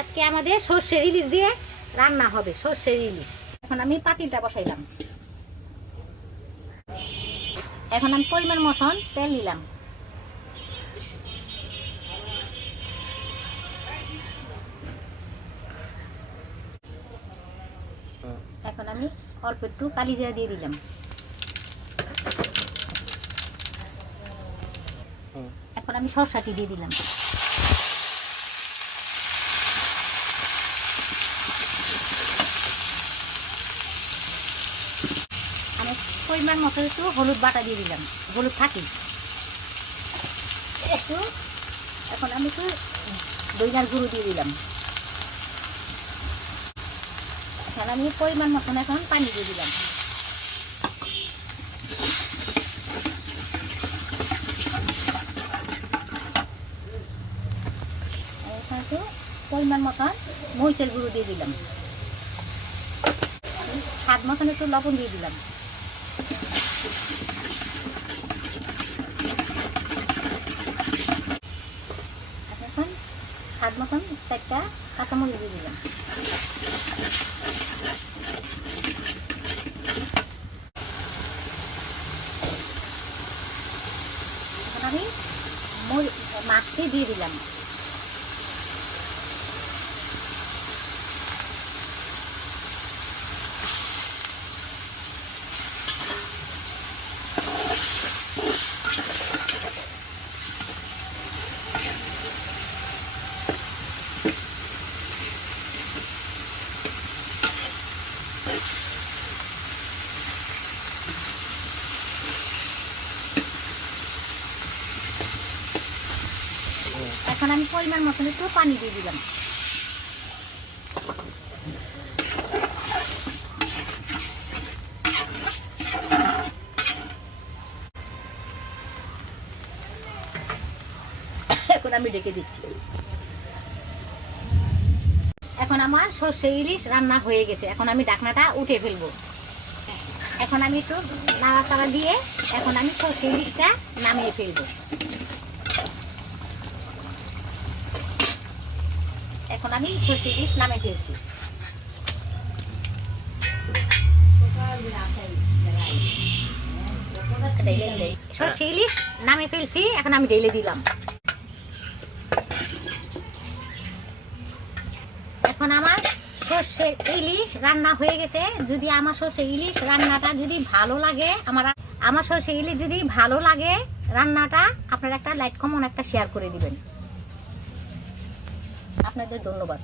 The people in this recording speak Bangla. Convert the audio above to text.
আজকে আমাদের সর্ষের ইলিশ দিয়ে রান্না হবে, সর্ষের ইলিশ। এখন আমি পাতিলটা বসাইলাম। এখন আমি পরিমাণ মতন তেল নিলাম। এখন আমি অল্প একটু কালি জিরা দিয়ে দিলাম। এখন আমি সরষাটি দিয়ে দিলাম। আমি পরিমাণ মতো একটু হলুদ বাটা দিয়ে দিলাম, হলুদ থাকি একটু। এখন আমি একটু দইনার গুঁড়ো দিয়ে দিলাম। এখন আমি পরিমাণ মতন এখন পানি দিয়ে দিলাম। এখন একটু পরিমাণ মতন মরিচের গুঁড়ো দিয়ে দিলাম। স্বাদ মতন একটু লবণ দিয়ে দিলাম। এখন স্বাদ মতন 4টা কাঁচামরিচ দিয়ে দিলাম। এখন আমি মাছটি দিয়ে দিলাম। এখন আমি পরিমাণ মতন একটু পানি দিয়ে দিলাম। এখন আমি ঢেকে দিচ্ছি। এখন আমার সর্ষে ইলিশ রান্না হয়ে গেছে। এখন আমি ঢাকনাটা উঠে ফেলবো। এখন আমি একটু নাড়াচাড়া দিয়ে এখন আমি সর্ষে ইলিশটা নামিয়ে ফেলবো। এখন আমি সর্ষে ইলিশ নামিয়ে ফেলছি। সর্ষে ইলিশ নামিয়ে ফেলছি। এখন আমি ঢেলে দিলাম। এখন আমার সর্ষে ইলিশ রান্না হয়ে গেছে। যদি আমার সর্ষে ইলিশ রান্নাটা যদি ভালো লাগে, আমার সর্ষে ইলিশ যদি ভালো লাগে রান্নাটা, আপনারা একটা লাইক কমেন্ট একটা শেয়ার করে দিবেন। আপনাদের ধন্যবাদ।